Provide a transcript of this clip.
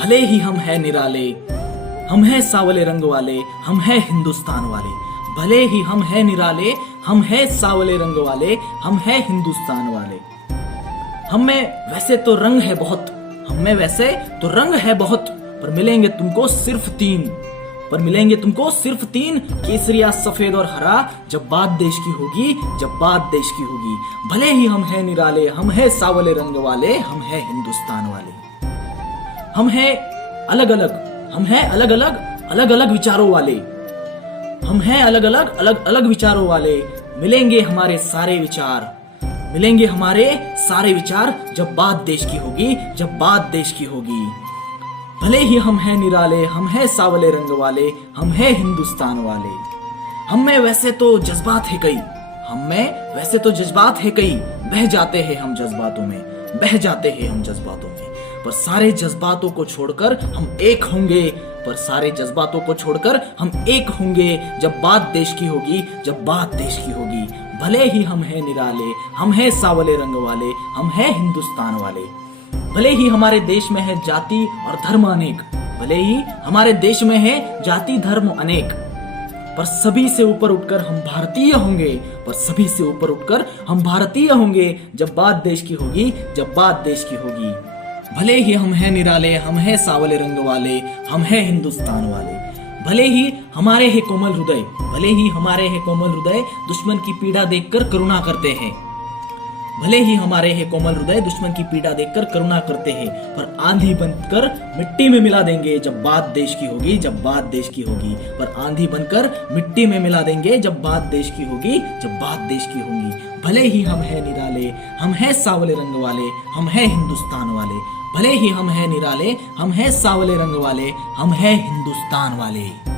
भले ही हम हैं निराले, हम हैं सावले रंग वाले, हम हैं हिंदुस्तान वाले। भले ही हम हैं निराले, हम हैं सावले रंग वाले, हम हैं हिंदुस्तान वाले। हम में वैसे तो रंग है बहुत, हम में वैसे तो रंग है बहुत, पर मिलेंगे तुमको सिर्फ तीन, केसरिया, सफेद और हरा। जब बात देश की होगी, जब बात देश की होगी। भले ही हम हैं निराले, हम हैं सावले रंग वाले, हम हैं हिंदुस्तान वाले। हम हैं अलग अलग, हम हैं अलग अलग, अलग अलग विचारों वाले। हम हैं अलग अलग, अलग अलग विचारों वाले। मिलेंगे हमारे सारे विचार, मिलेंगे हमारे सारे विचार, जब बात देश की होगी, जब बात देश की होगी। भले ही हम हैं निराले, हम हैं सावले रंग वाले, हम हैं हिंदुस्तान वाले। हम में वैसे तो जज्बात है कई, हम में वैसे तो जज्बात है कई, बह जाते हैं हम जज्बातों में, बह जाते हैं हम जज्बातों में। पर सारे जज्बातों को छोड़कर हम एक होंगे, पर सारे जज्बातों को छोड़कर हम एक होंगे, जब बात देश की होगी, जब बात देश की होगी। भले ही हम हैं निराले, हम हैं सावले रंग वाले, हम हैं हिंदुस्तान वाले। भले ही हमारे देश में है जाति और धर्म अनेक, भले ही हमारे देश में है जाति धर्म अनेक, पर सभी से ऊपर उठकर हम भारतीय होंगे, पर सभी से ऊपर उठकर हम भारतीय होंगे, जब बात देश की होगी, जब बात देश की होगी। भले ही हम हैं निराले, हम हैं सावले रंग वाले, हम हैं हिंदुस्तान वाले। भले ही हमारे है कोमल हृदय, भले ही हमारे है कोमल हृदय, दुश्मन की पीड़ा देखकर करुणा करते हैं। भले ही हमारे है कोमल हृदय, दुश्मन की पीड़ा देखकर करुणा करते हैं, पर आंधी बनकर मिट्टी में मिला देंगे, जब बात देश की होगी, जब बात देश की होगी। पर आंधी बनकर मिट्टी में मिला देंगे, जब बात देश की होगी, जब बात देश की होगी। भले ही हम हैं निराले, हम हैं सावले रंग वाले, हम हैं हिंदुस्तान वाले। भले ही हम हैं निराले, हम हैं सावले रंग वाले, हम हैं हिंदुस्तान वाले।